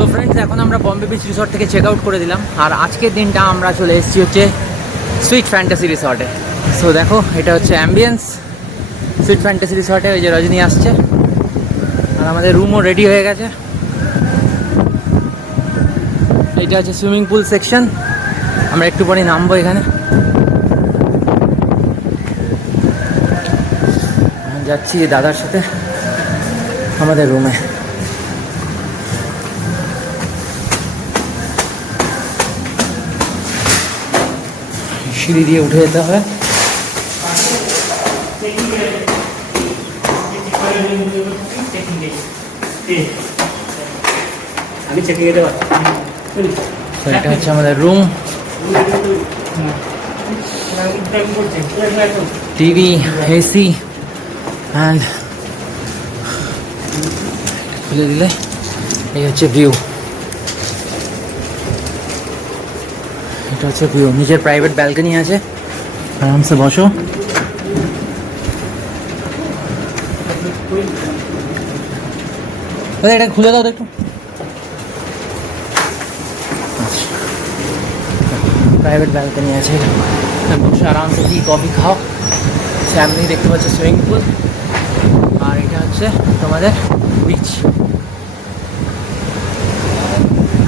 So friends, এখন আমরা Bombay beach resort থেকে চেক আউট করে দিলাম। আর আজকের দিনটা আমরা চলে এসেছি হচ্ছে সুইট ফ্যান্টাসি রিসর্টে। সো দেখো, এটা হচ্ছে অ্যাম্বিয়েন্স সুইট ফ্যান্টাসি রিসর্টে। ওই যে রজনী আসছে, আর আমাদের রুমও রেডি হয়ে গেছে। এইটা হচ্ছে সুইমিং পুল সেকশন। আমরা একটু পরে নামবো এখানে। যাচ্ছি দাদার সাথে আমাদের রুমে। সিঁড়ি দিয়ে উঠে যেতে হবে। আমি চেকিং যেতে পারছি। তো এটা হচ্ছে আমাদের রুম। টিভি, এসি অ্যান্ড খুলে দিলে এই হচ্ছে ভিউ। এটা হচ্ছে ভিউ। নিজের প্রাইভেট ব্যালকনি আছে, আরামসে বসো। এটা খুলে দাও তো একটু। প্রাইভেট ব্যালকনি আছে, বসে আরামসে টি কফি খাও। সামনেই দেখতে পাচ্ছ সুইমিং পুল, আর এটা হচ্ছে তোমাদের বিচ।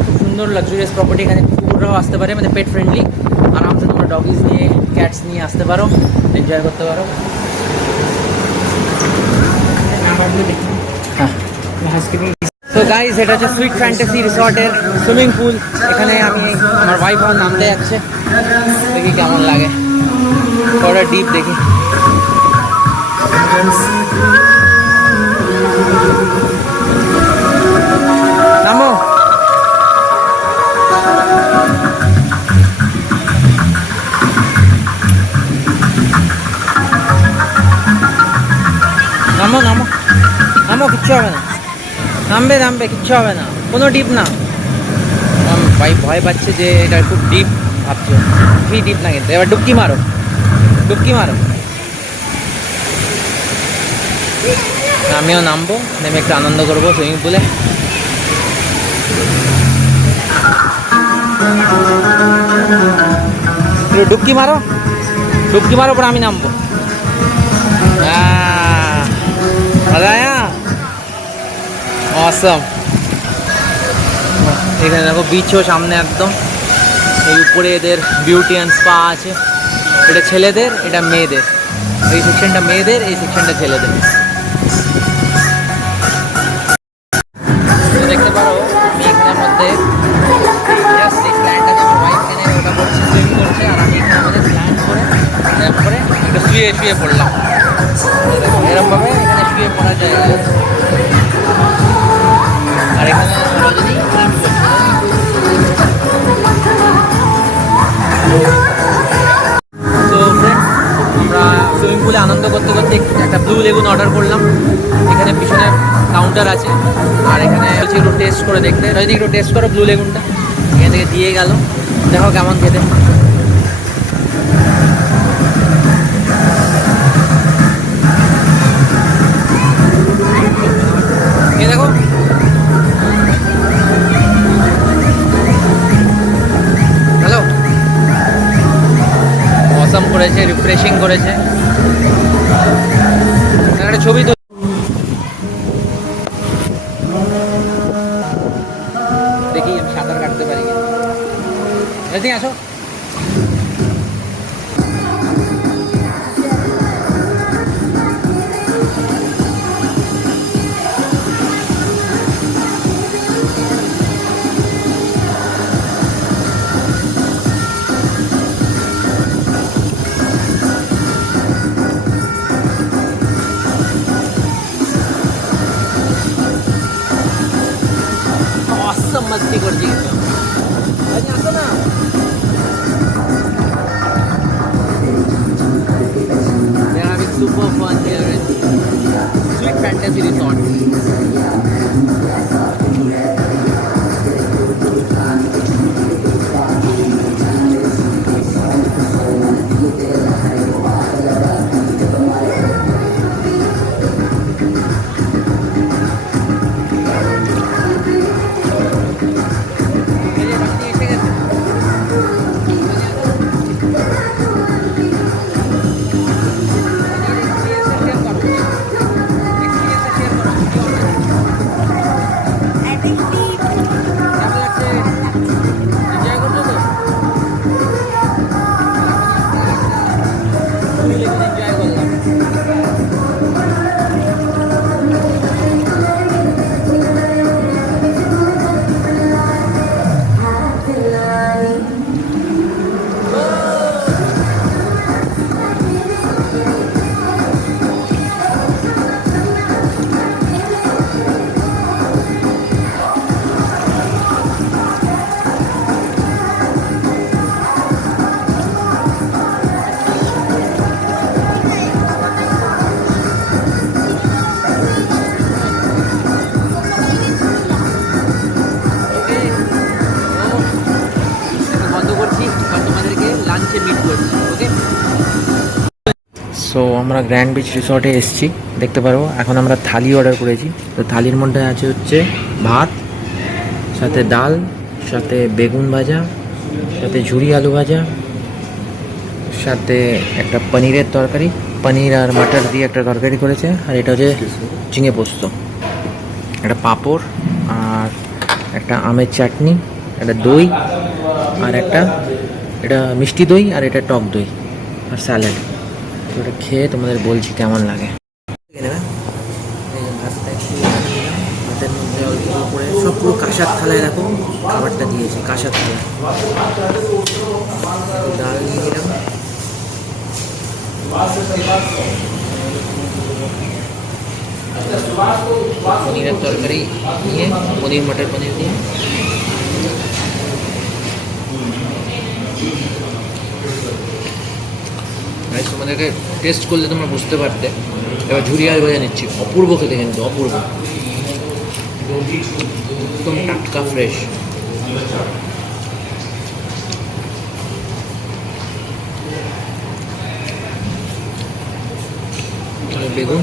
খুব সুন্দর লাক্সুরিয়াস প্রপার্টি। এখানে কুকুররাও আসতে পারে, মানে পেট ফ্রেন্ডলি। আরামসে তোমরা ডগিস নিয়ে, ক্যাটস নিয়ে আসতে পারো, এনজয় করতে পারো। হ্যাঁ। তো গাইস, এটা হচ্ছে সুইট ফ্যান্টাসি রিসর্টের সুইমিং পুল। এখানে আমি আমার ওয়াইফ আমার নামতে যাচ্ছে, দেখি কেমন লাগে। ওটা ডিপ দেখি। নামো। নামো নামো নামো, কিচ্ছু হবে না। নামবে নামবে, কিচ্ছু হবে না, কোনো ডিপ না। ভাই ভয় পাচ্ছে যে এটা খুব ডিপ ভাবছো। কি ডিপ না, কিন্তু এবার ডুবকি মারো, ডুবকি মারো। আমিও নামবো, নেমে একটু আনন্দ করবো সুইমিং পুলে। ডুবকি মারো, ডুবকি মারো, পর আমি নামবো। অসম। এখানে দেখো বিচও সামনে একদম। এই উপরে এদের বিউটি অ্যান্ড স্পা আছে। এটা ছেলেদের, এটা মেয়েদের। এই সেকশনটা মেয়েদের, এই সেকশনটা ছেলেদের। দেখতে পারো আমি এখানের মধ্যে জাস্ট এই প্ল্যানটা সবাই এখানে ওটা করছে, সুইমিং করছে। আর আমি এখানে আমাদের প্ল্যান করে তারপরে একটু শুয়ে শুয়ে পড়লাম। এরকমভাবে এখানে শুয়ে পড়া যায়। আর এখানে রজনী তো ফ্রেন্ডস, আমরা সুইমিং পুলে আনন্দ করতে করতে একটা ব্লু লেগুন অর্ডার করলাম। এখানে পিছনে কাউন্টার আছে, আর এখানে হচ্ছে একটু টেস্ট করে দেখতে। রজনী একটু টেস্ট করো ব্লু লেগুনটা। এখান থেকে দিয়ে গেল, দেখো কেমন খেতে। দেখো হ্যালো, অসাম করেছে, রিফ্রেশিং করেছে। একটা ছবি তো দেখি আমি সাঁতার কাটতে পারি কিনা। আসো। मस्ती करছি কিন্তু আসো না। They are having super fun here in Sweet Fantasy Resort. So আমরা গ্র্যান্ড বিচ রিসর্টে এসেছি, দেখতে পারো। এখন আমরা থালি অর্ডার করেছি। তো থালির মধ্যে আছে হচ্ছে ভাত, সাথে ডাল, সাথে বেগুন ভাজা, সাথে ঝুরি আলু ভাজা, সাথে একটা পনিরের তরকারি, পনির আর মাটার দিয়ে একটা তরকারি করেছে। আর এটা হচ্ছে ঝিঙে পোস্ত, একটা পাঁপড়, আর একটা আমের চাটনি, একটা দই, আর একটা এটা মিষ্টি দই, আর এটা টক দই, আর স্যালাড। তো এটা খেয়ে তোমাদের বলছি কেমন লাগে। ভাতটা একটু নিলাম, ভাতের মধ্যে অল্প করে সব পুরো কাঁসার থালায় দেখো খাবারটা দিয়েছে, কাঁসার থালায়। ডাল নিয়ে নিলাম, পনিরের তরকারি নিয়ে, পনির মটর পনির দিয়ে। তোমাদেরকে টেস্ট করলে তোমরা বুঝতে পারতে। এবার ঝুরি আলু ভাজা নিচ্ছি, অপূর্ব খেতে, কিন্তু অপূর্ব, একদম টাটকা ফ্রেশ। বেগুন,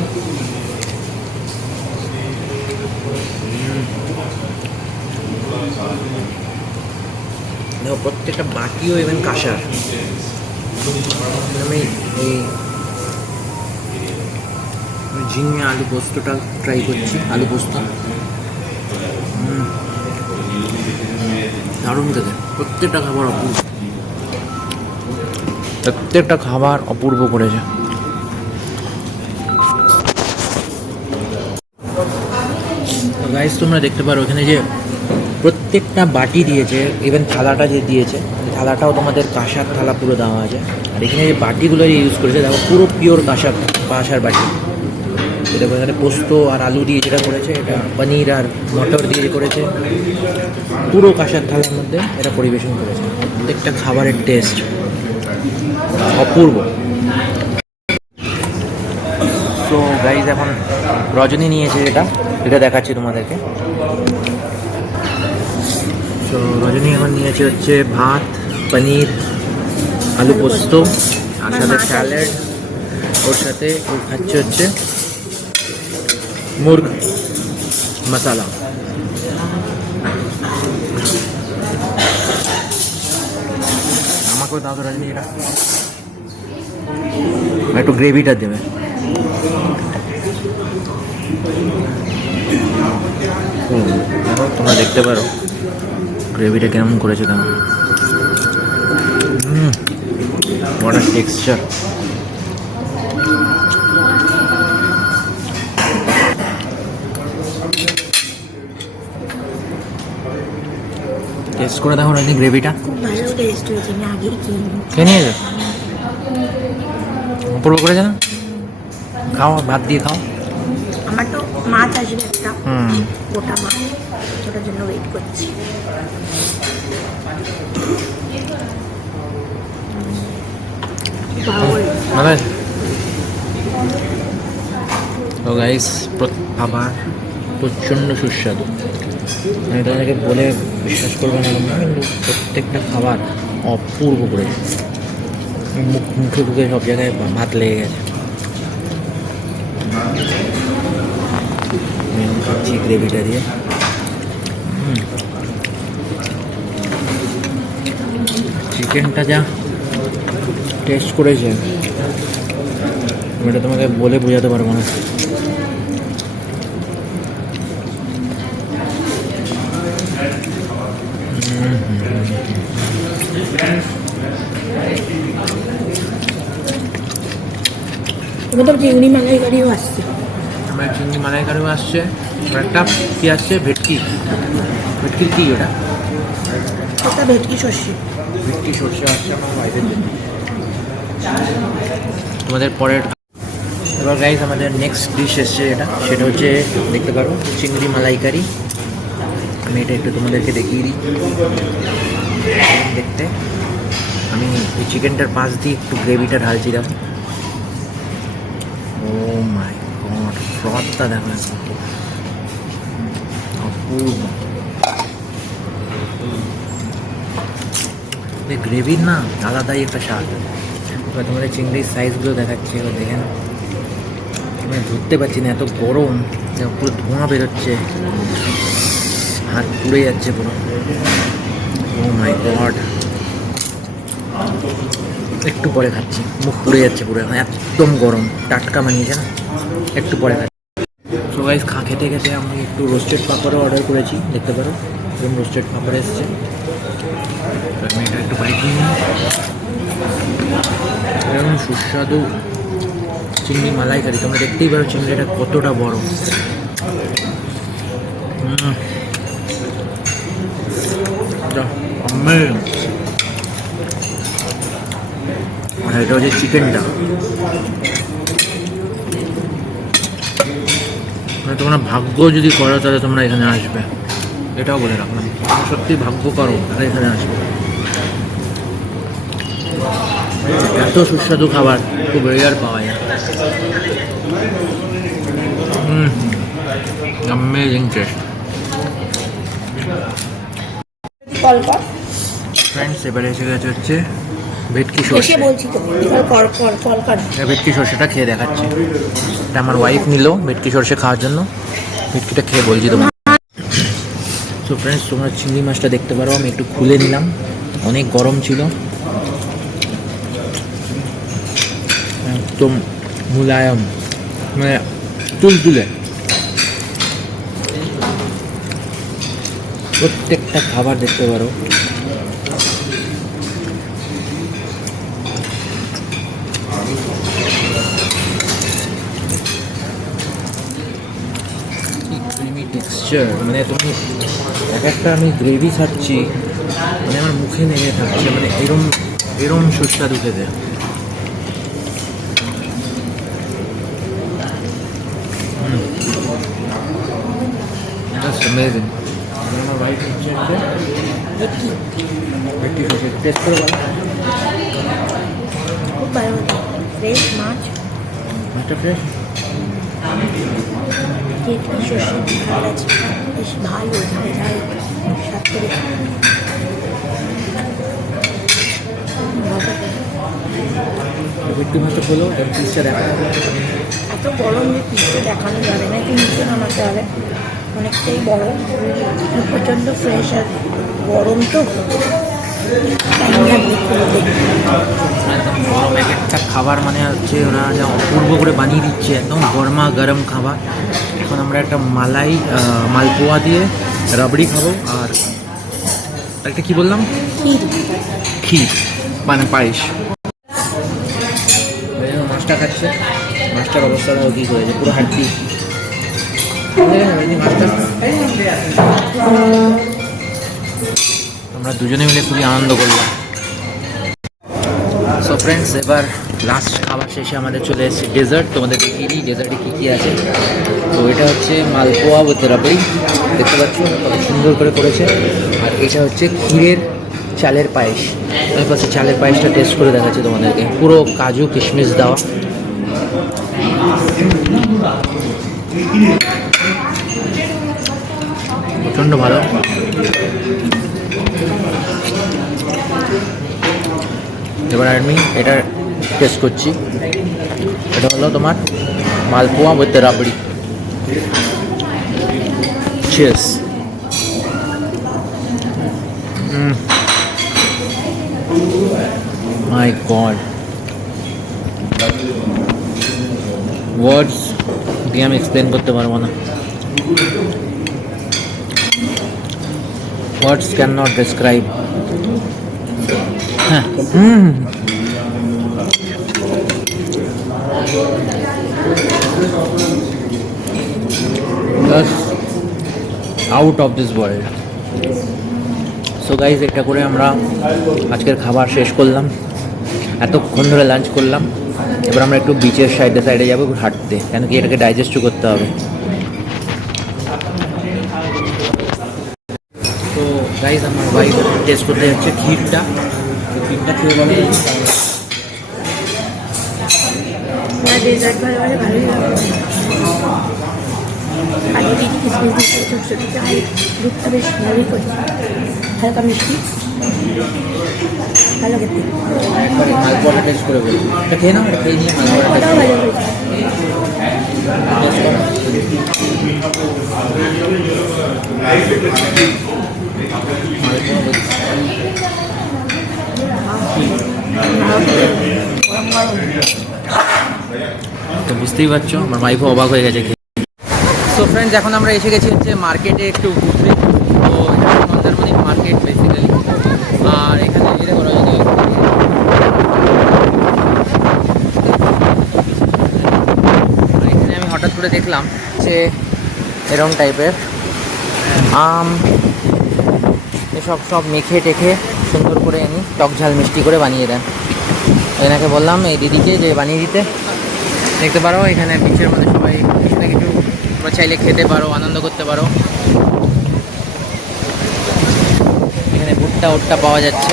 প্রত্যেকটা বাটিও ইভেন কাঁসার। আমি এই ঝিঙে আলু পোস্তটা ট্রাই করছি, আলু পোস্ত দারুণ খেতে। প্রত্যেকটা খাবার অপূর্ব, প্রত্যেকটা খাবার অপূর্ব করেছে। গাইস তোমরা দেখতে পারো এখানে যে প্রত্যেকটা বাটি দিয়েছে, ইভেন থালাটা যে দিয়েছে, থালাটাও তোমাদের কাঁসার থালা পুরো দেওয়া আছে। আর এখানে যে বাটিগুলো ইউজ করেছে দেখো, পুরো পিওর কাঁসার বাটি। দেখো এখানে পোস্ত আর আলু দিয়ে যেটা করেছে, এটা পনির আর মটর দিয়ে করেছে, পুরো কাঁসার থালার মধ্যে এটা পরিবেশন করেছে। প্রত্যেকটা খাবারের টেস্ট অপূর্ব। সো গাইজ এখন রজনী নিয়েছে, এটা দেখাচ্ছি তোমাদেরকে। তো রজনী এখন নিয়েছে হচ্ছে ভাত, পনির, আলু পোস্ত, আর সাথে স্যালাড। ওর সাথে ও খাচ্ছে হচ্ছে মুর্গ মশালা। আমাকেও দাও তো রজনী, এটা একটু গ্রেভিটা দেবে। তোমরা দেখতে পারো গ্রেভিটা কেমন করেছে, কেমন what a texture। টেস্ট করে দেখো রজনী গ্রেভিটা। ভালো টেস্ট হয়েছে, আমি আগেই খেয়ে নিয়েছে, অপূর্ব করেছে না? খাও, ভাত দিয়ে খাও। আমার তো মাছ আসবে একটা, গোটা মাছ, ওটার জন্য ওয়েট করছি। তো গাইস খাবার প্রচণ্ড সুস্বাদু, আমি তোমাদেরকে বলে বিশ্বাস করবে না তোমরা, কিন্তু প্রত্যেকটা খাবার অপূর্ব করেছে। মুখে মুখে সব জায়গায় ভাত লেগে গেছে। খাচ্ছি গ্রেভিটা দিয়ে। চিকেনটা যা টেস্ট করেছে এটা তোমাকে বলে বোঝাতে পারবো না। এবার তো চিংড়ি মালাইকারিও আসছে। আমার চিংড়ি মালাইকারিও আসছে, আর একটা কি আসছে, ভেটকি। ভেটকির কি ওটা? ওটা ভেটকি সর্ষে। ভেটকি সর্ষে আসছে আমার বাইরের জন্য। তোমাদের পরের এবার গাইজ আমাদের নেক্সট ডিশ এসছে, সেটা হচ্ছে দেখতে পারো চিংড়ি মালাইকারি। আমি এটা একটু তোমাদেরকে দেখিয়ে দিই দেখতে। আমি এই চিকেনটার পাশ দিয়ে একটু গ্রেভিটা ঢালছি, দেখো। ও মাই গড, ফ্রথটা দেখো, অপূর্ব। গ্রেভির না আলাদাই একটা স্বাদ। এবার তোমাদের চিংড়ির সাইজগুলো দেখাচ্ছি, এবার দেখে না, আমি ধরতে পারছি না, এত গরম, পুরো ধোঁয়া বেরোচ্ছে, হাত পুড়ে যাচ্ছে পুরো। ও মাই গড, একটু পরে খাচ্ছি, মুখ পুড়ে যাচ্ছে পুরো, একদম গরম, টাটকা বানিয়েছে না, একটু পরে খাচ্ছি। সো গাইস, খেতে খেতে আমি একটু রোস্টেড পাঁপড়ও অর্ডার করেছি, দেখতে পারো এরকম রোস্টেড পাঁপড় এসছে। আমি এটা একটু বাইক নিই। এরকম সুস্বাদু চিংড়ি মালাইকারি, তোমরা দেখতেই পারো চিংড়িটা কতটা বড়। আর এটা হচ্ছে চিকেনটা, তোমরা ভাগ্য যদি করো তাহলে তোমরা এখানে আসবে, এটাও বলে রাখলাম, সত্যি ভাগ্য করো তাহলে এখানে আসবে। এত সুস্বাদু খাবার খুব রেয়ার পাওয়া যায়। Amazing test. কল কর। ফ্রেন্ডস, এবারে এসে গেছে হচ্ছে ভেটকি এসে সর্ষে। বলছি তো, এবার কল কল কল কর। ভেটকি সর্ষেটা খেয়ে দেখাচ্ছি। এটা আমার ওয়াইফ নিল ভেটকি সর্ষে খাওয়ার জন্য, ভেটকিটা খেয়ে বলছি তোমার। তো ফ্রেন্ডস, তোমরা চিংড়ি মাছটা দেখতে পারো, আমি একটু খুলে নিলাম, অনেক গরম ছিল, একদম মুলায়ম, মানে তুলতুলে। প্রত্যেকটা খাবার দেখতে পারো, ক্রিমি টেক্সচার, মানে তুমি এক একটা আমি গ্রেভি খাচ্ছি, মানে আমার মুখে নেমে থাকছে, মানে এরম এরম সুস্বাদু খেতে। That's amazing. আমার ওয়াইফ হচ্ছে ভেটকি সর্ষে টেস্ট করে বলো। খুব ভালো, ফ্রেশ মাছ, মাছটা ফ্রেশ। ভেটকি সর্ষে ভালো আছে, বেশ ভালো ঝাল ঝাল স্বাদ করে। ভেটকি মাছটা খোলো, পিসটা দেখা। এত গরম যে পিসটা দেখানো যাবে না, একটু নিচে নামাতে হবে, অনেকটাই বড়, প্রচণ্ড ফ্রেশ আর গরম তো টাইম লাগবে খুলতে। একদম গরম এক একটা খাবার, মানে হচ্ছে ওরা যা অপূর্ব করে বানিয়ে দিচ্ছে, একদম গরমা গরম খাবার। এখন আমরা একটা মালপোয়া দিয়ে রাবড়ি খাবো, আর একটা কি বললাম, ক্ষীর, মানে পায়েস। মাছটা খাচ্ছে, মাছটার অবস্থাটা কী করেছে, পুরো হাড্ডি। মাছটা আমরা দুজনে মিলে খুবই আনন্দ করলাম। সো ফ্রেন্ডস, এবার লাস্ট খাবার শেষে আমাদের চলে এসেছে ডেজার্ট। তোমাদের দেখিয়ে দিই ডেজার্টে কী কী আছে। তো এটা হচ্ছে মালপোয়া উইথ রাবড়ি, দেখতে পাচ্ছ কত সুন্দর করে করেছে। আর এটা হচ্ছে ক্ষীরের চালের পায়েস। আমি পাশে চালের পায়েসটা টেস্ট করে দেখাচ্ছি তোমাদেরকে, পুরো কাজু কিশমিশ দেওয়া। প্রচণ্ড ভালো। এবার আমি এটা টেস্ট করছি। এটা হলো তোমার মালপোয়া উইথ রাবড়ি। চিয়ার্স। মাই গড, ওয়ার্ডস দিয়ে আমি এক্সপ্লেন করতে পারবো না। Words can not describe. হ্যাঁ, out of this world. So guys, এটা করে আমরা আজকের খাবার শেষ করলাম। এতক্ষণ ধরে লাঞ্চ করলাম। এবার আমরা একটু বিচের সাইডে যাবো একটু হাঁটতে, কেন কি এটাকে ডাইজেস্টও করতে হবে। তো গাইজ, আমার ওয়াইফ টেস্ট করতে যাচ্ছে ক্ষীরটা। তো ক্ষীরটা খেয়ে বলো ডেজার্ট ভালো ভালোই লাগে। আগে দিদি কিসমিস দিচ্ছে, ছোটো ছোটো চাই, দুধটা বেশ ভালোই করছে, হালকা মিষ্টি, ভালো খেতে। একবার মালপোয়াটা টেস্ট করে বলি, এটা খেয়ে নাও, এটা খেয়ে নিয়ে মালপোয়াটা ওটাও ভালো হয়েছে। টেস্ট করো। তো বুঝতেই পারছো, আমার ওয়াইফও অবাক হয়ে গেছে। সো ফ্রেন্ডস, এখন আমরা এসে গেছি হচ্ছে মার্কেটে একটু ঘুরতে। তো এটা মন্দারমণি মার্কেট বেসিক্যালি। আর এখানে এই দেখো রজনী, আর এখানে আমি হঠাৎ করে দেখলাম যে এরকম টাইপের আম এসব সব মেখে টেখে সুন্দর করে এনে টক ঝাল মিষ্টি করে বানিয়ে দেন। এনাকে বললাম এই দিদিকে যে বানিয়ে দিতে। দেখতে পারো এখানে বিচের মধ্যে সবাই কিছু না কিছু তোমরা চাইলে খেতে পারো, আনন্দ করতে পারো। এখানে ভুট্টা পাওয়া যাচ্ছে,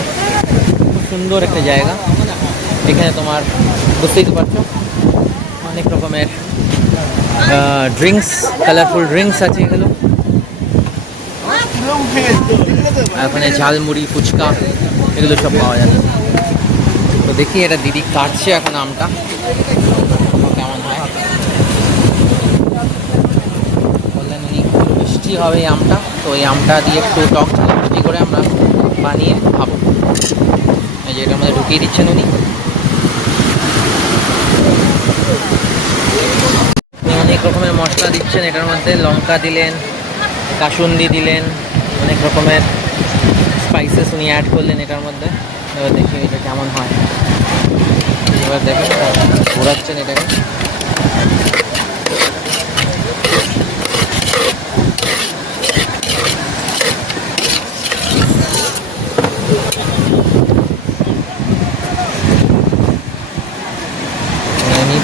খুব সুন্দর একটা জায়গা। এখানে তোমার বুঝতেই তো পারছো অনেক রকমের ড্রিঙ্কস, কালারফুল ড্রিঙ্কস আছে এগুলো। ওখানে ঝালমুড়ি, ফুচকা এগুলো সব পাওয়া যাবে। তো দেখি এটা দিদি কাটছে এখন আমটা, কেমন হয়। বললেন উনি মিষ্টি হবে এই আমটা, তো এই আমটা দিয়ে একটু টক ঝাল মিষ্টি করে আমরা বানিয়ে খাবো। এই যে এটার মধ্যে ঢুকিয়ে দিচ্ছেন উনি। অনেক রকমের মশলা দিচ্ছেন এটার মধ্যে, লঙ্কা দিলেন, কাসুন্দি দিলেন, অনেক রকমের স্পাইসেস উনি অ্যাড করলেন এটার মধ্যে। এবার দেখি এটা কেমন হয়। এবার দেখেন ঘোরাচ্ছেন এটাকে।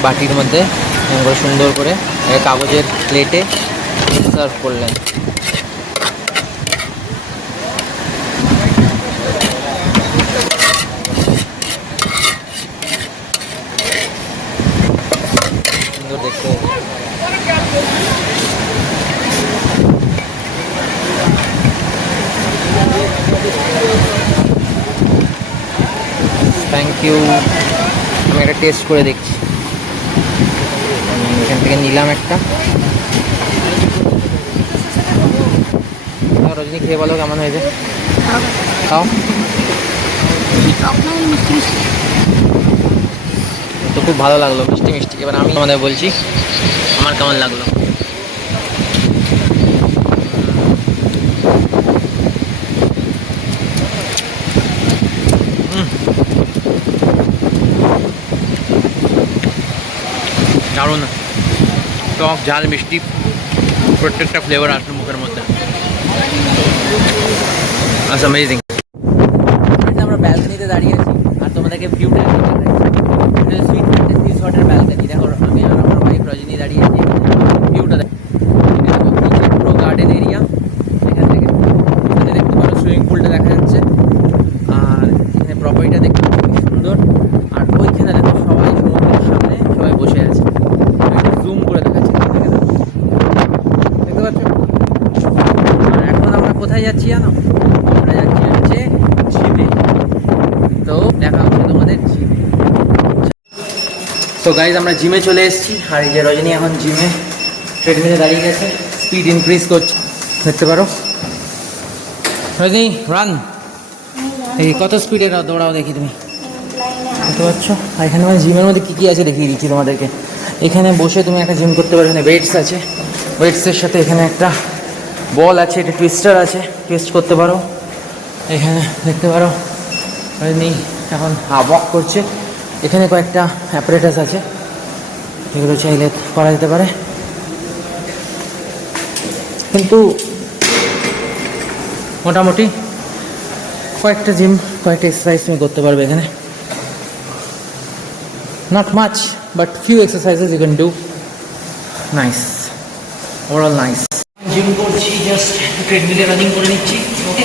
বাটির মধ্যে সুন্দর করে কাগজের প্লেটে সার্ভ করলেন। সুন্দর দেখতে। Thank you. আমি একটা টেস্ট করে দেখছি। এখান থেকে নিলাম একটা। রজনী খেয়ে বলো কেমন হয়েছে। খাও। তো খুব ভালো লাগলো, মিষ্টি মিষ্টি। এবার আমি তোমাদের বলছি আমার কেমন লাগলো। দারুণ, টক ঝাল মিষ্টি প্রত্যেকটা ফ্লেভার আসলো মুখের মধ্যে। আচ্ছা, অ্যামেজিং। আমরা ব্যালকনিতে দাঁড়িয়ে আছি আর তোমাদেরকে ভিউটা সুইট ফ্যান্টাসি রিসর্টের ব্যালকনি। দেখো আমি আর আমার ওয়াইফ রজনী দাঁড়িয়ে আছি। ভিউটা দেখো, পুরো গার্ডেন এরিয়া। এখান থেকে এখানে দেখতে পারো সুইমিং পুলটা দেখা যাচ্ছে, আর এখানে প্রপার্টিটা দেখতে খুব সুন্দর। আর ওইখানে দেখো সবাই সমুদ্রের সামনে সবাই বসে আছে। জুম করে দেখাচ্ছি, দেখতে পাচ্ছ। আর এখন আমরা কোথায় যাচ্ছি জানো? আমরা যাচ্ছি হচ্ছে জিমে। তো দেখা হচ্ছে তোমাদের জিমে। তো গাইজ, আমরা জিমে চলে এসেছি। আর এই যে রজনী এখন জিমে ট্রেডমিলে দাঁড়িয়ে গেছে, স্পিড ইনক্রিজ করছে, দেখতে পারো। রজনী রান, এই কত স্পিডে দৌড়াও দেখি তুমি, দেখতে পাচ্ছ। আর এখানে মানে জিমের মধ্যে কী কী আছে দেখিয়ে দিচ্ছি তোমাদেরকে। এখানে বসে তুমি একটা জিম করতে পারো। এখানে ওয়েটস আছে, ওয়েটসের সাথে এখানে একটা বল আছে, এটা টুইস্টার আছে, টুইস্ট করতে পারো। এখানে দেখতে পারো রজনী এখন ওয়াক করছে। এখানে কয়েকটা অ্যাপারেটাস আছে, এগুলো চাইলে করা যেতে পারে, কিন্তু মোটামুটি কয়েকটা জিম, কয়েকটা এক্সারসাইজ তুমি করতে পারবে এখানে। Not much, but few exercises you can do. Nice, overall nice. Gym করছি, জাস্ট ট্রেডমিলে রানিং করে নিচ্ছি। ওকে,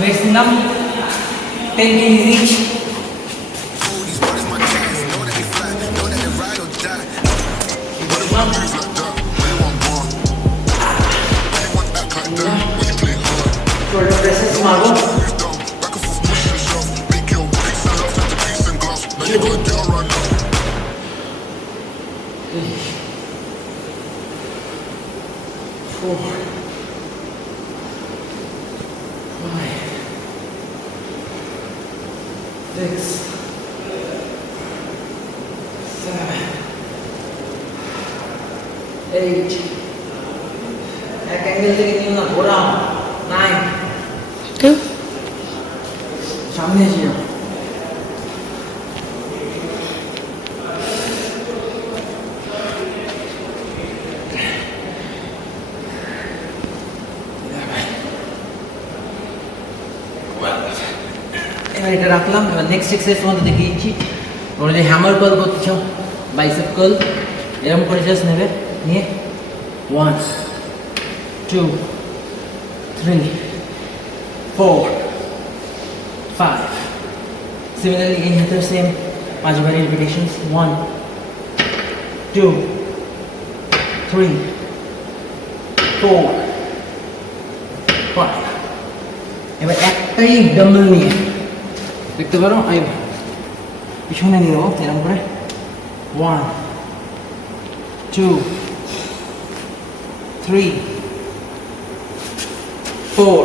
weights নিলাম 10 kg each. shoulder presses মারবো। Six, 7, 8, এক অ্যাঙ্গেল থেকে নিও না, ঘোরাও। 9, সামনে এসে যাও। এবার এটা রাখলাম। এবার নেক্সট এক্সারসাইজ তোমাদের দেখিয়ে দিচ্ছি। তোমরা যে হ্যামার কার্ল করতে চাও, বাইসেপ কার্ল, এরকম করে জাস্ট নেবে, নিয়ে 1, 2, 3, 4, 5. Similarly, inhale same 5 bari repetitions. 1, 2, 3, 4, 5. এবার একটাই ডাম্বেল নিয়ে দেখতে পারো, আমি পিছনে নিয়ে নেবো এরকম করে। 1, 2, 3, 4.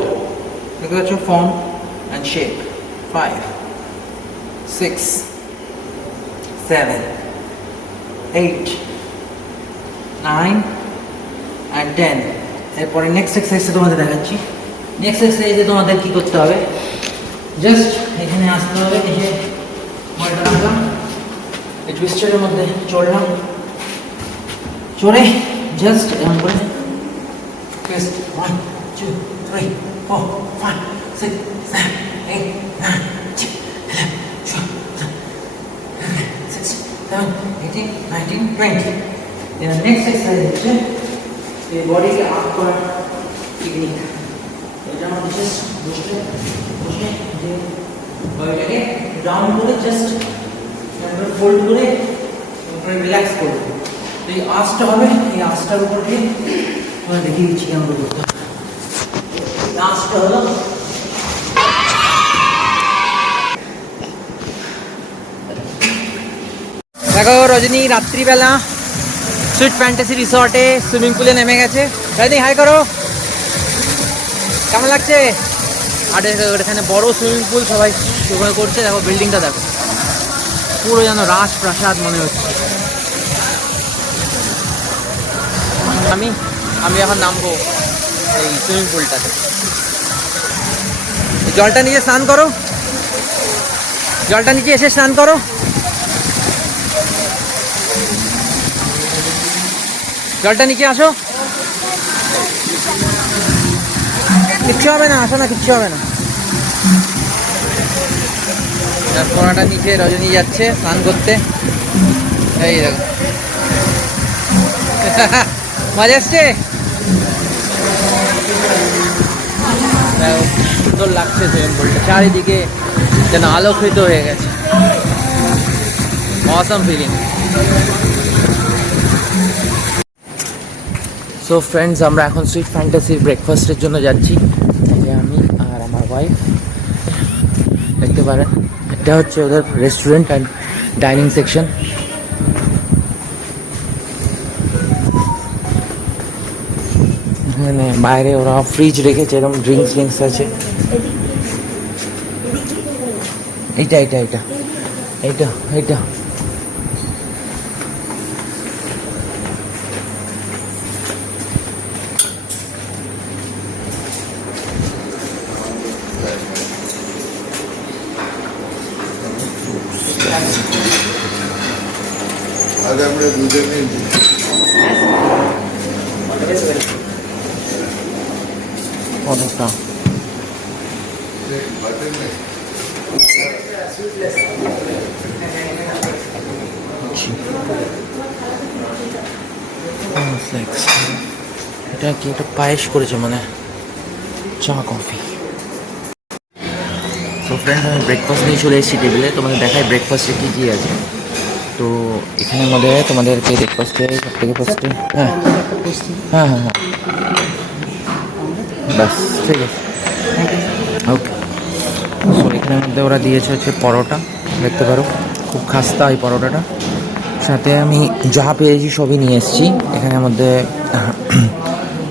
দেখতে পাচ্ছ, ফর্ম অ্যান্ড শেপ। 5, 6, 7, 8, 9 and 10. এরপরে নেক্সট এক্সারসাইজে তোমাদের দেখাচ্ছি। নেক্সট এক্সারসাইজে তোমাদের কি করতে হবে, জাস্ট এখানে আসতে হবে, এসে বলটা রাখলাম, এই টুইস্টারের মধ্যে চড়লাম, চড়ে জাস্ট এমন করে টুইস্ট। 1, 2, 3, 4, 5, 6, 7, 8, 9, 10, 11, 12, 16, 17, 18, 19, 20. এবার নেক্সট এক্সারসাইজ হচ্ছে এই বডিকে আপ করার টেকনিক। এটা আমাদের জাস্ট বসে বসে যে বডিটাকে ডাউন করে জাস্ট ফোল্ড করে রিল্যাক্স করবো। তো এই আঁচটা হবে, এই আঁচটার উপর দিয়ে আমরা দেখিয়ে দিচ্ছি কেমন করতে হবে। আঁচটা হলো দেখো, রজনী রাত্রিবেলা সুইট ফ্যান্টাসি রিসর্টে সুইমিং পুলে নেমে গেছে। রজনী হাই করো, কেমন লাগছে? আর এখানে বড় সুইমিং পুল, সবাই সুইমিং করছে। দেখো বিল্ডিংটা, দেখো পুরো যেন রাজপ্রাসাদ মনে হচ্ছে। আমি এখন নামবো এই সুইমিং পুলটাতে। জলটা নিচে স্নান করো, জলটা নিচে এসে স্নান করো। জলটা নিচে আসো, কিচ্ছু হবে না, আসো না, কিচ্ছু হবে না। কোনাটা নিচে রজনী যাচ্ছে স্নান করতে। এই দেখো, মজা আসছে, সুন্দর লাগছে সুইমিং পুলটা। চারিদিকে যেন আলোকিত হয়ে গেছে। Awesome feeling. সো ফ্রেন্ডস, আমরা এখন সুইট ফ্যান্টাসির ব্রেকফাস্টের জন্য যাচ্ছি। তাতে আমি আর আমার ওয়াইফ। দেখতে পারেন এটা হচ্ছে ওদের রেস্টুরেন্ট অ্যান্ড ডাইনিং সেকশন। মানে বাইরে ওরা ফ্রিজ রেখেছে, এরকম ড্রিঙ্কস আছে। এইটা এইটা এইটা এইটা এইটা আগে আমরা দুজনে অনেকটা এটা কি একটা পায়েস করেছে মানে চা কফি। তো ফ্রেন্ডস, আমি ব্রেকফাস্ট নিয়ে চলে এসেছি টেবিলে। তোমাদের দেখাই ব্রেকফাস্টে কী কী আছে। তো এখানের মধ্যে তোমাদেরকে ব্রেকফাস্টে সব থেকে ফার্স্টে হ্যাঁ হ্যাঁ হ্যাঁ হ্যাঁ ব্যাস ঠিক আছে, ওকে। সো এখানের মধ্যে ওরা দিয়েছে হচ্ছে পরোটা, দেখতে পারো খুব খাস্তা এই পরোটাটা। সাথে আমি যা পেয়েছি সবই নিয়ে এসেছি। এখানের মধ্যে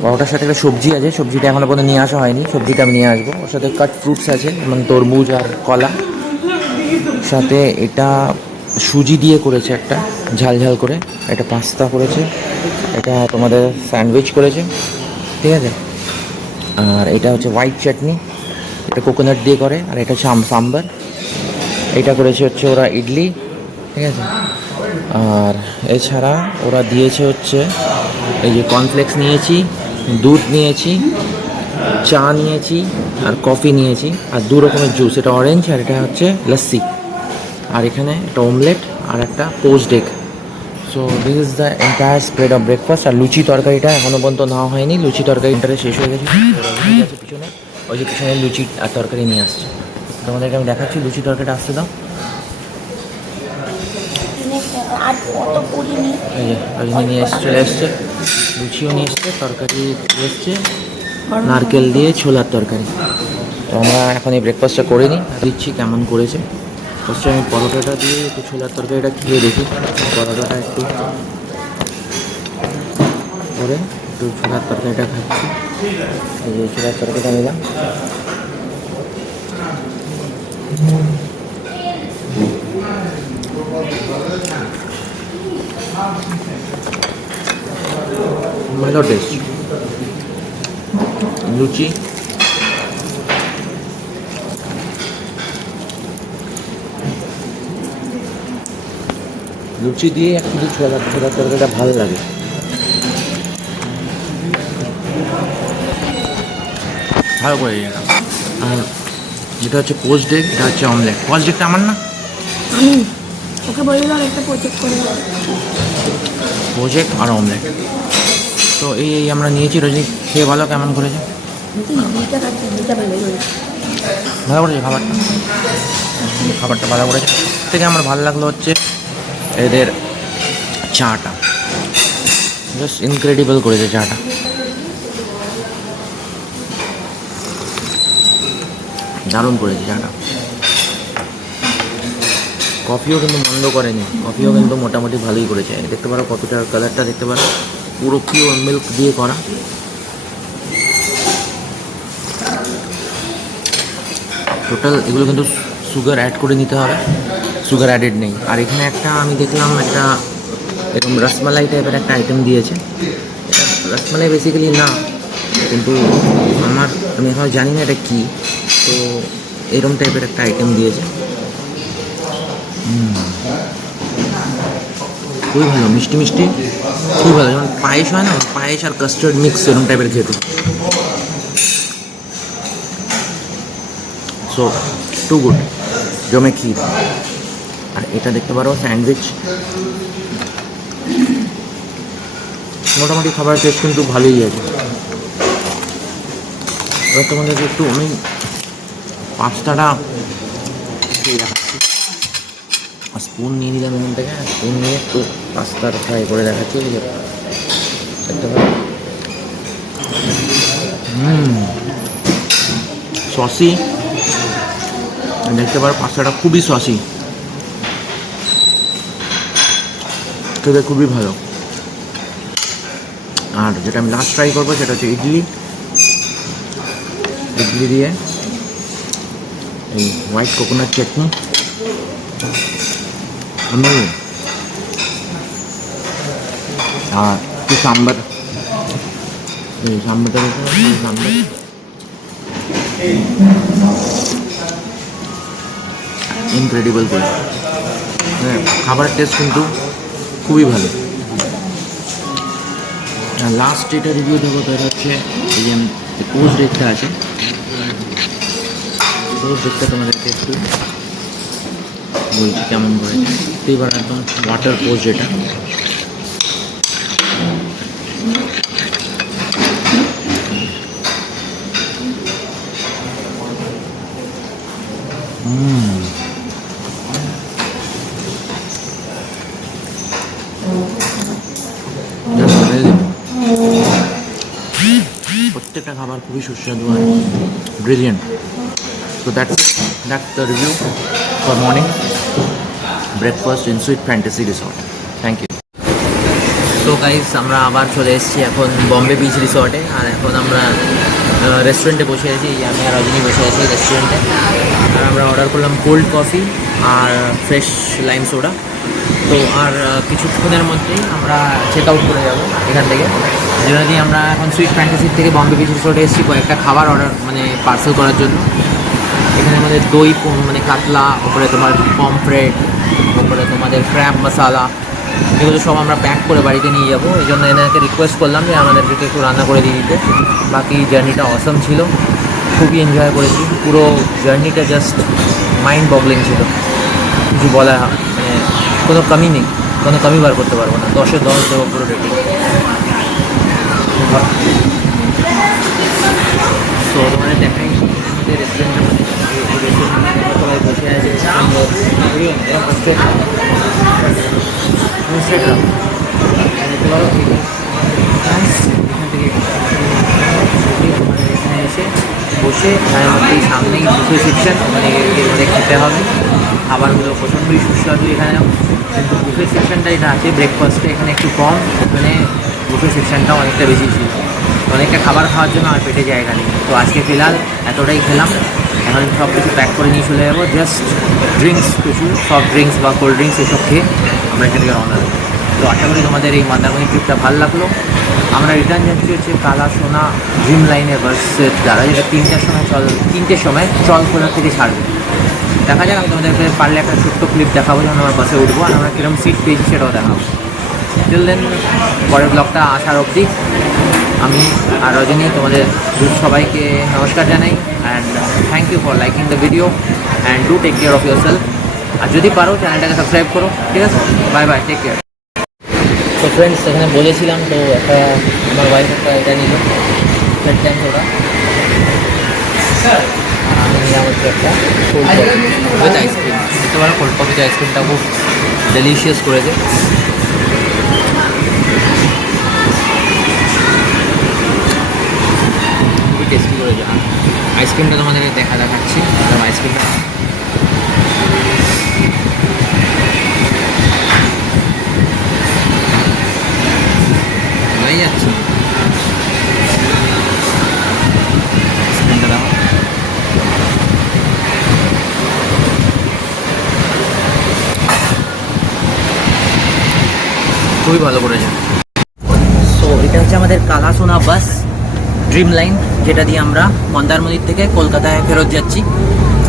পরোটার সাথে একটা সবজি আছে, সবজিটা এখনও পর্যন্ত নিয়ে আসা হয়নি, সবজিটা আমি নিয়ে আসবো। ওর সাথে কাট ফ্রুটস আছে যেমন তরমুজ আর কলা। সাথে এটা সুজি দিয়ে করেছে একটা ঝাল ঝাল করে, এটা পাস্তা করেছে, এটা তোমাদের স্যান্ডউইচ করেছে, ঠিক আছে। আর এটা হচ্ছে হোয়াইট চাটনি, এটা কোকোনাট দিয়ে করে। আর এটা হচ্ছে সাম্বার। এটা করেছে হচ্ছে ওরা ইডলি, ঠিক আছে। আর এছাড়া ওরা দিয়েছে হচ্ছে এই যে কর্নফ্লেক্স নিয়েছি, দুধ নিয়েছি, চা নিয়েছি আর কফি নিয়েছি, আর দু রকমের জুস, এটা অরেঞ্জ আর এটা হচ্ছে লস্যি। আর এখানে একটা অমলেট আর একটা poached egg. So this is the entire spread of breakfast. আর লুচি তরকারিটা এখনও পর্যন্ত নেওয়া হয়নি, লুচি তরকারিটা শেষ হয়ে গেছে। আছে পিছনে, ওই যে পিছনে লুচি আর তরকারি নিয়ে আসছে। তোমাদেরকে আমি দেখাচ্ছি, লুচি তরকারিটা আসতে দাও। এই যে রজনী নিয়ে চলে এসছে, লুচিও নিয়ে এসছে, তরকারি এসছে নারকেল দিয়ে ছোলার তরকারি। তো আমরা এখন এই ব্রেকফাস্টটা করে নিই, দিচ্ছি কেমন করেছে। ফার্স্টে আমি পরোটাটা দিয়ে একটু ছোলার তরকারিটা খেয়ে দেখি। পরোটাটা একটু করে একটু ছোলার তরকারিটা খাচ্ছি। এই যে ছোলার তরকারিটা নিলাম। ভালো টেস্ট। লুচি লুচি দিয়ে একটু ছোলার তরকারিটা ভালো লাগে। ভালো করে এটা। আর যেটা হচ্ছে পোস্ট এগ, এটা হচ্ছে অমলেট। পোস্ট এগটা আমার না, আমি ওকে বললাম একটা প্রজেক্ট করে পোস্ট এগ আর অমলেট। তো এই আমরা নিয়েছি। রোজি খেয়ে ভালো কেমন করেছে? ইডলিটা খাচ্ছি, ইডলিটা ভালোই করেছে। ভালো করেছে খাবারটা ভালো করেছে। থেকে আমার ভালো লাগলো হচ্ছে এদের চাটা, জাস্ট ইনক্রেডিবল করেছে চাটা। দারুণ করেছে চাটা। কফিও কিন্তু মন্দ করেনি, কফিও কিন্তু মোটামুটি ভালোই করেছে। দেখতে পারো কফিটার কালারটা দেখতে পারো, পুরো পিওর মিল্ক দিয়ে করা। টোটাল এগুলো কিন্তু সুগার অ্যাড করে নিতে হবে, সুগার অ্যাডেড নেই। আর এখানে একটা আমি দেখলাম একটা এরকম রসমালাই টাইপের একটা আইটেম দিয়েছে। এটা রসমালাই বেসিক্যালি না, কিন্তু আমি এখন জানি না এটা কী। তো এরকম টাইপের একটা আইটেম দিয়েছে, খুবই ভালো, মিষ্টি মিষ্টি, খুবই ভালো। যেমন পায়েস হয় না, পায়েস আর কাস্টার্ড মিক্স এরকম টাইপের খেতে। সো টু গুড, জমে ক্ষীর। আর এটা দেখতে পারো স্যান্ডউইচ। মোটামুটি খাবার টেস্ট কিন্তু ভালোই আছে। এবার তোমাদেরকে একটু আমি পাস্তাটা বসেই দেখাচ্ছি। স্পুন নিয়ে নিলাম এখান থেকে, স্পুন নিয়ে একটু পাস্তার ফ্রাই করে দেখাচ্ছি। দেখতে পারো সসি, দেখতে পারো পাস্তাটা খুবই সসি, খেতে খুবই ভালো। আর যেটা আমি লাস্ট ট্রাই করবো সেটা হচ্ছে ইডলি। ইডলি দিয়ে এই হোয়াইট কোকোনাট চাটনি, আর একটু সাম্বার। এই সাম্বারটা দেখতে পাচ্ছি, সাম্বার ইনক্রেডিবল করে। হ্যাঁ, খাবারের টেস্ট কিন্তু খুবই ভালো। আর লাস্ট যেটা রিভিউ দেবো সেটা হচ্ছে এই যে পোজ রেটটা আছে, পোজ রেটটা তোমাদেরকে একটু বলছি কেমন করে। এবার একদম ওয়াটার পোজ যেটা, প্রত্যেকটা খাবার খুবই সুস্বাদু আর brilliant. So that's the review for morning breakfast in Sweet Fantasy Resort. Thank you. So guys, আমরা আবার চলে এসেছি এখন বম্বে বিচ রিসর্টে। আর এখন আমরা রেস্টুরেন্টে বসে আছি, আমি আর রজনী বসে আছি রেস্টুরেন্টে। আর আমরা অর্ডার করলাম কোল্ড কফি আর ফ্রেশ লাইম সোডা। তো আর কিছুক্ষণের মধ্যেই আমরা চেক আউট করে যাবো এখান থেকে। যদি আমরা এখন সুইট ফ্যান্টাসির থেকে বম্বে বিচ রিসর্টে এসেছি কয়েকটা খাবার অর্ডার পার্সেল করার জন্য। এখানে আমাদের দই কাতলা, ওপরে তোমার পমফ্রেট, ওপরে তোমাদের ক্র্যাব মশালা, এগুলো সব আমরা প্যাক করে বাড়িতে নিয়ে যাবো। এই জন্য এনাকে রিকোয়েস্ট করলাম যে আমাদেরকে একটু রান্না করে দিয়ে দিতে। বাকি জার্নিটা অসম ছিল, খুবই এনজয় করেছি। পুরো জার্নিটা জাস্ট মাইন্ড বগলিং ছিল, কিছু বলা কোনো কমি নেই, কোনো কমি বার করতে পারবো না। 10-এ 10 দেবো পুরো রেটিং। তো তোমাদের দেখাই আমাদের রেস্টুরেন্টের মধ্যে সবাই বসে আছে। এখানে এসে বসে তার মধ্যেই সামনেই বুফে সেকশন, খেতে হবে। খাবারগুলো প্রচণ্ডই সুস্বাদু এখানে, কিন্তু বুফে সেকশনটা যেটা আছে ব্রেকফাস্টে এখানে একটু কম, এখানে বুফে সেকশনটাও অনেকটা বেশি ছিল। অনেকটা খাবার খাওয়ার জন্য আমার পেটে জায়গা নেই। তো আজকে ফিলহাল এতটাই খেলাম, এখন সব কিছু প্যাক করে নিয়ে চলে যাবো। জাস্ট ড্রিঙ্কস, কিছু সফট ড্রিঙ্কস বা কোল্ড ড্রিঙ্কস এসব খেয়ে আমরা এখান থেকে রওনা দেবো। তো আশা করি তোমাদের এই মন্দারমণি ট্রিপটা ভালো লাগলো। আমরা রিটার্ন যাচ্ছি হচ্ছে কালা সোনা ড্রিম লাইনের বাসের দ্বারা, যেটা 3টের সময় চলখোলা থেকে ছাড়বে। দেখা যাক, আমি তোমাদেরকে পারলে একটা ছোট্ট ক্লিপ দেখাবো যখন আমরা বাসে উঠবো, আর আমরা কীরকম সিট পেয়েছি সেটাও দেখাবো। টিল দেন, পরের ব্লগটা আসার অবধি আমি আর রজনী তোমাদের সবাইকে নমস্কার জানাই। And thank you for liking the video and do take care of yourself. আর যদি পারো চ্যানেলটাকে সাবস্ক্রাইব করো, ঠিক আছে? Bye bye, take care. তো ফ্রেন্ডস, এখানে বলেছিলাম তো একটা আমার ওয়াইফ একটা এটা নিল ফ্রেড লাইম সোডা, আমি নিলাম হচ্ছে একটা কোল্ড কফি উইথ আইসক্রিম। দেখতে পারো কোল্ড কফিতে আইসক্রিমটা খুব ডেলিশিয়াস করেছে। খুবই টেস্টি করেছে। আর আইসক্রিমটা তোমাদেরকে দেখাচ্ছি, আইসক্রিমটা হয়ে যাচ্ছে। আইসক্রিমটা দেখো, খুবই ভালো করেছে। সো এটা হচ্ছে আমাদের কালা সোনা বাস ড্রিম লাইন, যেটা দিয়ে আমরা মন্দারমণির থেকে কলকাতায় ফেরত যাচ্ছি।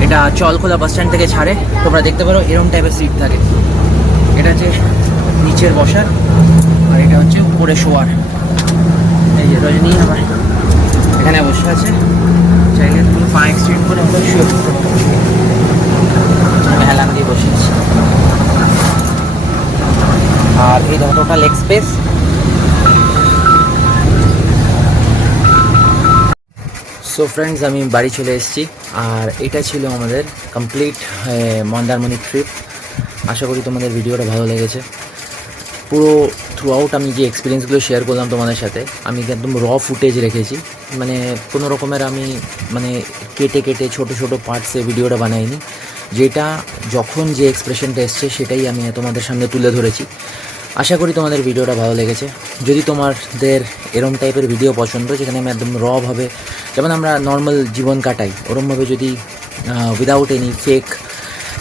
এটা চলখোলা বাস স্ট্যান্ড থেকে ছাড়ে। তোমরা দেখতে পারো এরকম টাইপের সিট থাকে। এটা হচ্ছে নিচের বসার, আর এটা হচ্ছে উপরে শোয়ার। এই যে রজনী আমার এখানে বসে আছে, চাইলে তুমি পা এক্সটেন্ড করে আমরা শুয়ে পড়তে পারো। আমি হেলান দিয়ে বসে আছি। আর এই দেখো total leg space. So friends, আমি বাড়ি চলে এসেছি আর এটা ছিল আমাদের কমপ্লিট মন্দারমণি ট্রিপ। আশা করি তোমাদের ভিডিওটা ভালো লেগেছে। পুরো থ্রু আউট আমি যে এক্সপিরিয়েন্সগুলো শেয়ার করলাম তোমাদের সাথে, আমি একদম র ফুটেজ রেখেছি, মানে কোনো রকমের আমি মানে কেটে কেটে ছোট ছোট পার্টসে ভিডিওটা বানাইনি। যেটা যখন যে এক্সপ্রেশনটা এসছে সেটাই আমি তোমাদের সামনে তুলে ধরেছি। আশা করি তোমাদের ভিডিওটা ভালো লেগেছে। যদি তোমাদের এরম টাইপের ভিডিও পছন্দ, যেখানে আমি একদম রভাবে যেমন আমরা নর্মাল জীবন কাটাই, ওরমভাবে যদি without any fake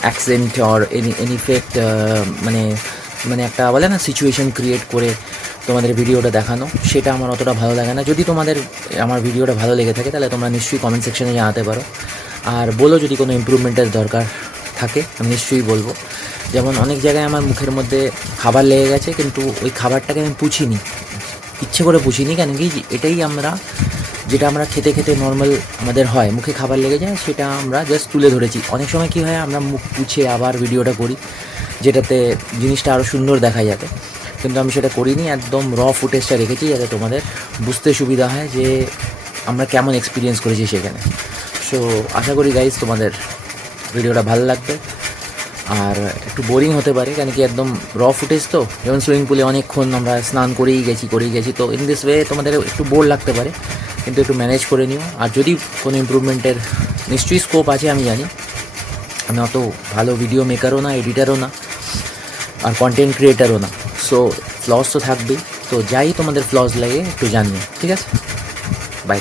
accent or any fake মানে মানে একটা বলে না সিচুয়েশন ক্রিয়েট করে তোমাদের ভিডিওটা দেখানো, সেটা আমার অতটা ভালো লাগে না। যদি তোমাদের আমার ভিডিওটা ভালো লেগে থাকে তাহলে তোমরা নিশ্চয়ই কমেন্ট সেকশনে জানাতে পারো, আর বলো যদি কোনো ইমপ্রুভমেন্টের দরকার থাকে, আমি নিশ্চয়ই বলবো। যেমন অনেক জায়গায় আমার মুখের মধ্যে খাবার লেগে গেছে, কিন্তু ওই খাবারটাকে আমি পুছিনি, ইচ্ছে করে পুছিনি, কেন কি এটাই যেটা আমরা খেতে খেতে নর্মাল আমাদের হয়, মুখে খাবার লেগে যায়, সেটা আমরা জাস্ট তুলে ধরেছি। অনেক সময় কী হয়, আমরা মুখ পুছে আবার ভিডিওটা করি, যেটাতে জিনিসটা আরও সুন্দর দেখা যাবে, কিন্তু আমি সেটা করিনি। একদম র ফুটেজটা রেখেছি যাতে তোমাদের বুঝতে সুবিধা হয় যে আমরা কেমন এক্সপিরিয়েন্স করেছি সেখানে। সো আশা করি গাইজ তোমাদের ভিডিওটা ভালো লাগবে, আর একটু বোরিং হতে পারে, কেন কি একদম র ফুটেজ তো। যেমন সুইমিং পুলে অনেকক্ষণ আমরা স্নান করেই গেছি, তো ইন দিস ওয়ে তোমাদের একটু বোর লাগতে পারে, কিন্তু একটু ম্যানেজ করে নিও। আর যদি কোনো ইমপ্রুভমেন্টের নিশ্চয়ই স্কোপ আছে, আমি জানি, আমি অত ভালো ভিডিও মেকারও না, এডিটারও না, আর কন্টেন্ট ক্রিয়েটারও না। সো ফ্লস তো থাকবেই, তো যাই তোমাদের ফ্লস লাগে একটু জানিও, ঠিক আছে? বাই।